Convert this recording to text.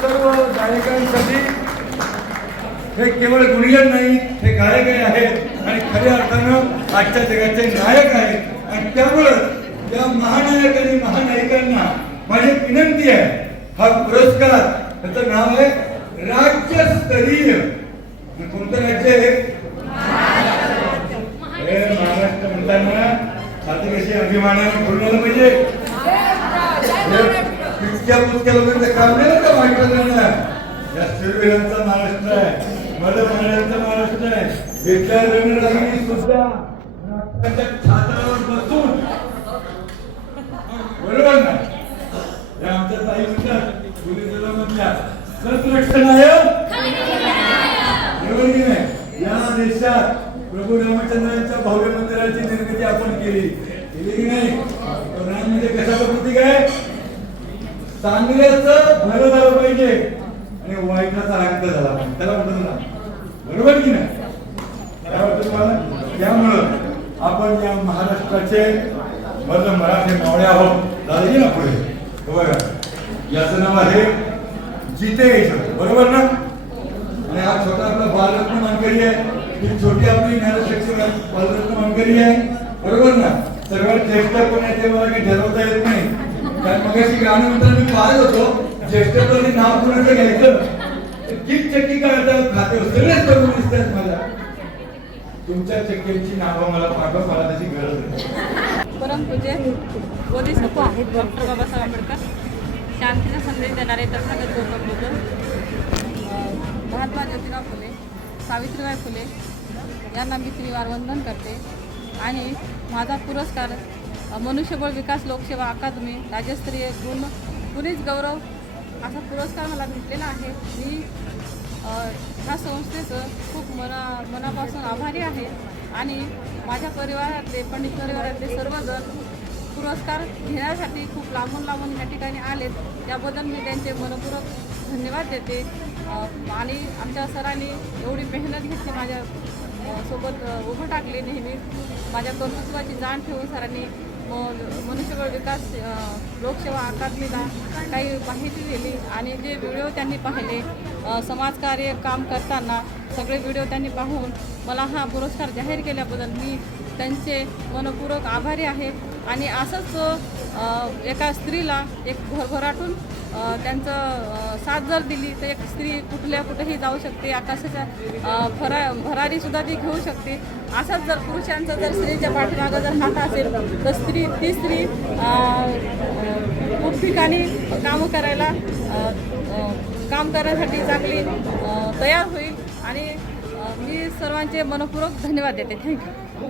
सर्व हे केवळ गुणगण नाही हे गायक आहेत. आणि खऱ्या अर्थानं आजच्या जगाचे नायक आहेत. आणि त्यामुळं या महानायक आणि महानायिकांना माझी विनंती आहे हा पुरस्कार त्याचं नाव आहे राज्यस्तरीय कोणतं राज्य आहे? महाराष्ट्र. म्हणताना अतिशय कशी अभिमानाने बोलवायला पाहिजे. इतक्या पुतक्या लोकांचं काम नाही बरं का महाराष्ट्राला या शिववीरांचा महाराष्ट्र आहे मदमाळ्यांचा महाराष्ट्र आहे इथल्या रवींद्ररावांनी सुद्धा छात्रावर बसून बरोबर ना? या आमच्या ताई म्हणतात पोलिसाला म्हणतात संरक्षण आहे या देशात प्रभू रामचंद्रांच्या भव्य मंदिराची निर्मिती आपण केली केली की नाही म्हणजे कशाचं प्रतीक आहे चांगल्याच भलं झालं पाहिजे. आणि वाईटाचा रक्त झाला पाहिजे. त्याला म्हणतात ना बरोबर की नाही? काय वाटतं तुम्हाला? त्यामुळं आपण या महाराष्ट्राचे मधलं मराठी मावळे आहोत. दादाजी ना पुढे. हे बघा याचं नाव आहे जितेश बरोबर ना? आणि हा छोटा आपला बालरत्न मानकरी आहे. ही छोटी आपली ज्ञानशक्ती बालरत्न मानकरी आहे. बरोबर ना? सर्वात ज्येष्ठ कोण आहे ते मला काही ठरवता येत नाही. कारण मग गाणं म्हणताना मी पाहत होतो. ज्येष्ठपणी नाव कुणाचं घ्यायचं? किती चक्की काढतात खाते सगळेच करून दिसतात मला. तुमच्या चक्कीची नावं मला पाठवा मला त्याची गरज आहे परमपूज्य बोधिसत्व आहेत डॉक्टर बाबासाहेब आंबेडकर. शांतीचा संदेश देणारे तथागत गौतम बुद्ध. महात्मा ज्योतिराव फुले सावित्रीबाई फुले. यांना मी श्रीवार वंदन करते. आणि माझा पुरस्कार मनुष्यबळ विकास लोकसेवा अकादमी राज्यस्तरीय गुण गुणीच गौरव असा पुरस्कार मला भेटलेला आहे. मी ह्या संस्थेचं खूप मना मनापासून आभारी आहे. आणि माझ्या परिवारातले पंडित परिवारातले सर्वजण पुरस्कार घेण्यासाठी खूप लांबून लांबून या ठिकाणी आलेत. त्याबद्दल मी त्यांचे मनपूर्वक धन्यवाद देते. आणि आमच्या सरांनी एवढी मेहनत घेतली माझ्या सोबत उभं टाकले नेहमी. माझ्या कर्तृत्वाची जाण ठेवून सरांनी मग मनुष्यबळ विकास लोकसेवा अकादमीला काही माहिती दिली आणि जे व्हिडिओ त्यांनी पाहिले समाजकार्य काम करताना सगळे व्हिडिओ त्यांनी पाहून मला हा पुरस्कार जाहीर केल्याबद्दल मी त्यांचे मनपूर्वक आभारी आहे. आणि असंच एका स्त्रीला एक भरभराटून त्यांचं साथ जर दिली तर एक स्त्री कुठल्या कुठेही जाऊ शकते आकाशाच्या भरा भरारीसुद्धा ती घेऊ शकते. असाच जर पुरुषांचा जर स्त्रीच्या पाठीमागं जर हात असेल तर स्त्री ती स्त्री खूप ठिकाणी कामं करायला काम करण्यासाठी चांगली तयार होईल. आणि मी सर्वांचे मनपूर्वक धन्यवाद देते. थँक्यू